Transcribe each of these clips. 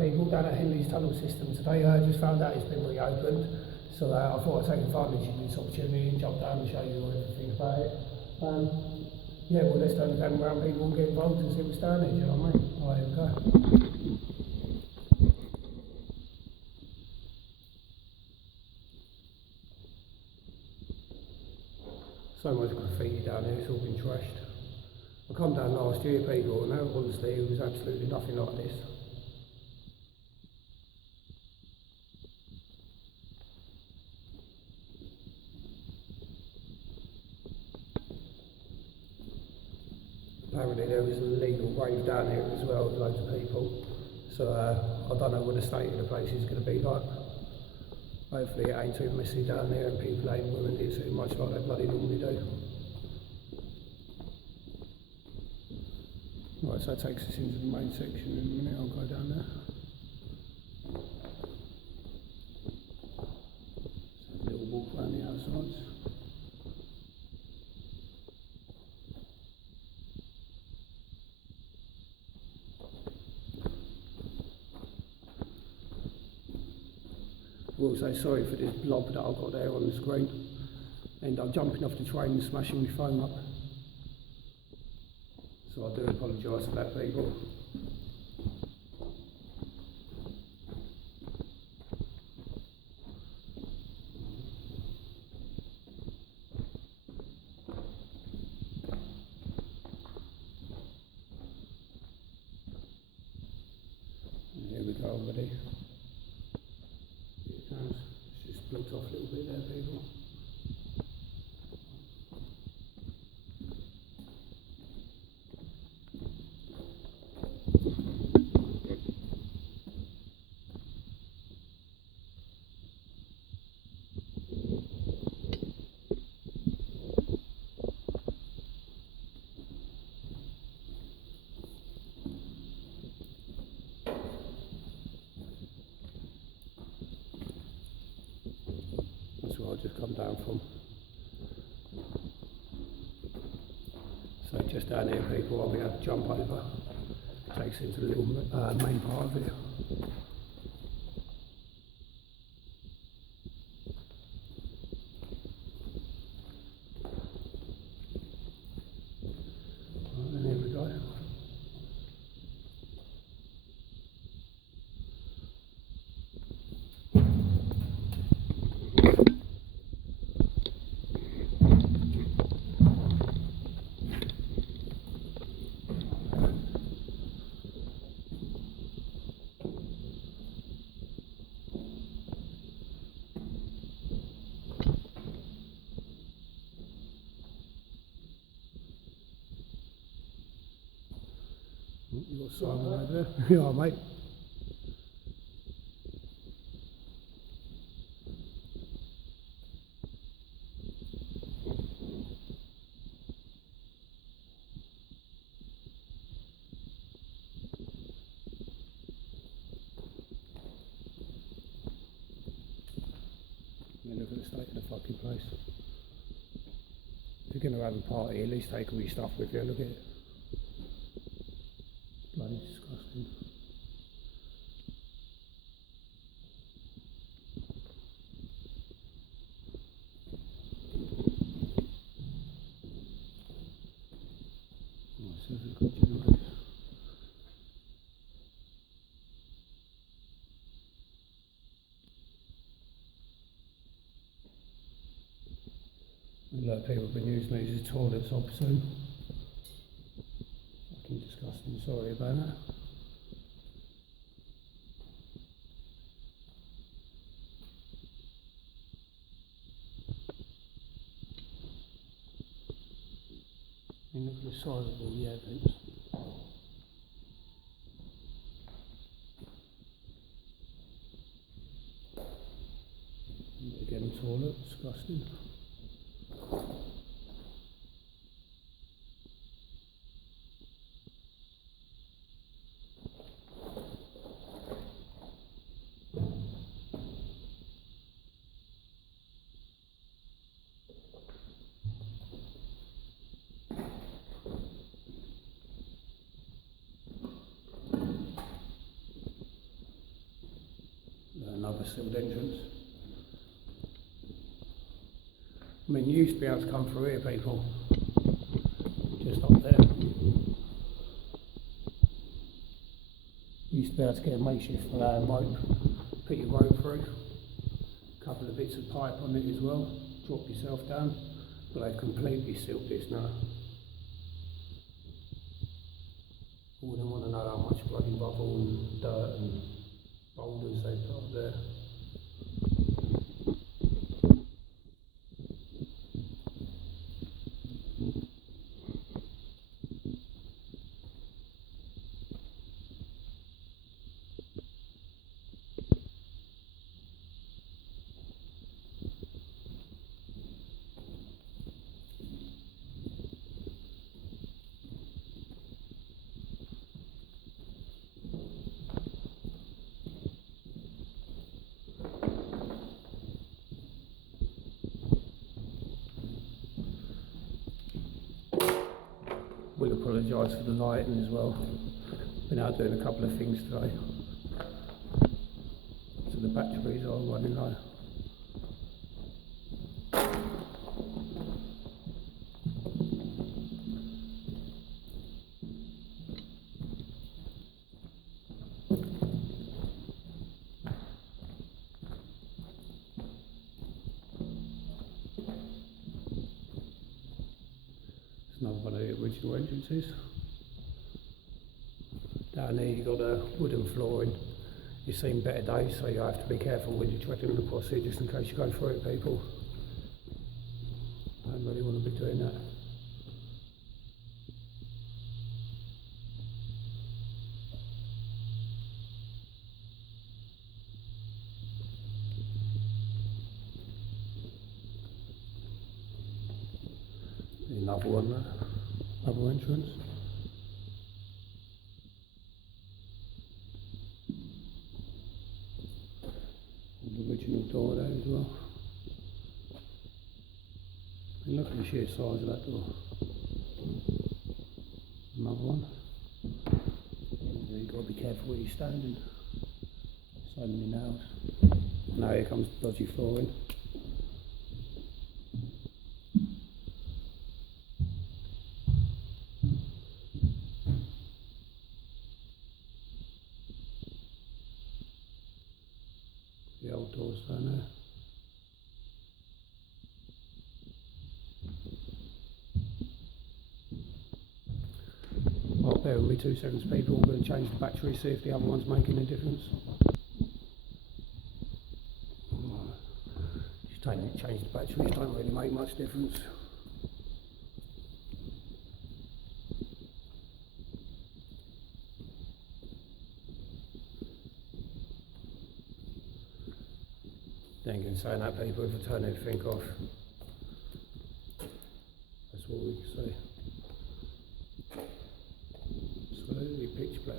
people down at Henley's tunnel system today. I just found out it's been reopened, so I thought I'd take advantage of this opportunity and jump down and show you everything about it. Yeah, well, let's turn the camera around people and get involved and see what's down there, you know what I mean? Alright, here we go. So much graffiti down there, it's all been trashed. I come down last year, people, and honestly, it was absolutely nothing like this. Apparently there was a legal rave down there as well with loads of people. So I don't know what the state of the place is going to be like. Hopefully it ain't too messy down there and people ain't ruining it too much like they bloody normally do. Right, so that takes us into the main section in a minute. I'll go down there. So a little walk around the outsides. I will say sorry for this blob that I've got there on the screen. End up jumping off the train and smashing my phone up. So I do apologise for that, people. Here we go already. It's just blocked off a little bit there, people. That's where I've just come down from. So just down here, people, I'll be able to jump over. Takes into the little main part of it. And there we go. You got Simon over there? Yeah, mate. Look at the state of the fucking place. If you're going to have a party, at least take all your stuff with you. Look at it. Bloody disgusting. Oh, so we've got generators. A lot of people have been using these as toilets up soon. Fucking disgusting, sorry about that. And look at the size of all the evidence. Again, toilet, disgusting. another sealed entrance. I mean, you used to be able to come through here, people, just up there. You used to be able to get a makeshift rope, put your rope through, a couple of bits of pipe on it as well, drop yourself down, but they've completely sealed this now. I wouldn't want to know how much bloody rubble and dirt and boulders they've got up there. Will apologise for the lighting as well. Been out doing a couple of things today, so the batteries are running low. Another one of the original entrances. Down here you've got a wooden flooring. You've seen better days, so you have to be careful when you're treading across here, just in case you go through it, people. Don't really want to be doing that. Another one there, another entrance. The original door there as well. And look at the sheer size of that door. Another one. You've got to be careful where you're standing. So many nails. Now here comes the dodgy flooring. The old doors down there. Well, bear with me 2 seconds, people. I'm going to change the battery, see if the other one's making a difference. Just change the batteries, don't really make much difference. Then again, saying that, people, if I turn everything off, that's what we can see. Absolutely pitch black.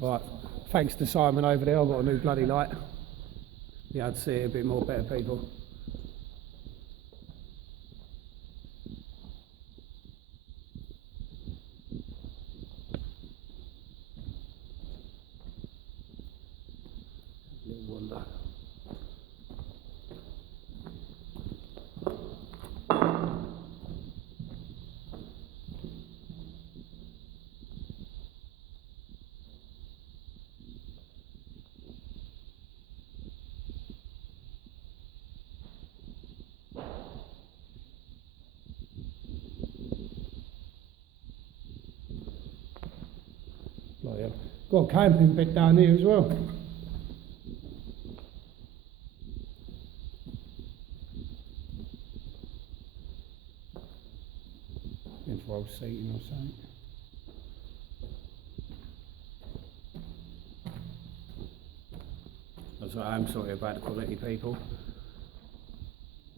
Right, thanks to Simon over there, I've got a new bloody light. Yeah, I'd see it a bit more better, people. Little wonder. Got a camping bed down here as well. In for old seating or something. So I am sorry about the quality, people.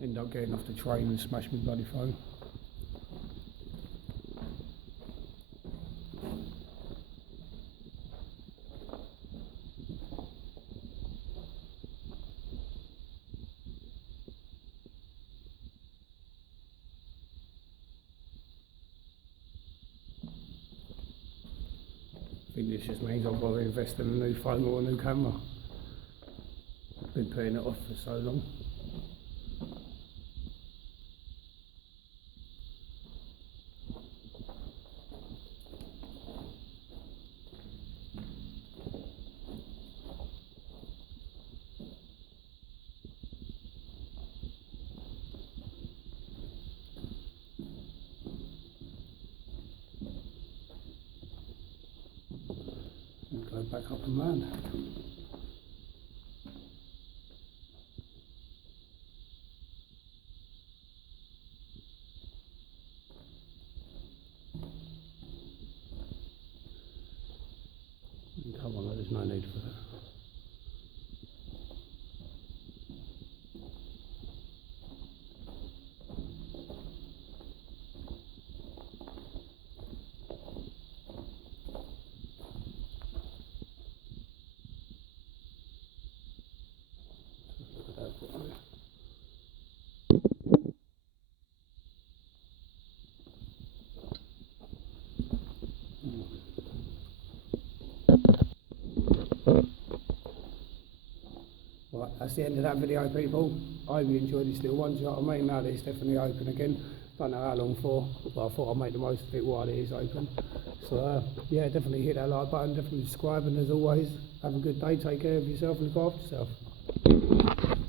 End up getting off the train and smash my bloody phone. I think this just means I've got to invest in a new phone or a new camera. I've been putting it off for so long. Go back up and round. Come on, there's no need for that. Right, that's the end of that video, people. I hope you enjoyed this little one, do you know what I mean? Now that it's definitely open again. Don't know how long for, but I thought I'd make the most of it while it is open. So yeah, definitely hit that like button, definitely subscribe, and as always, have a good day, take care of yourself and look after yourself.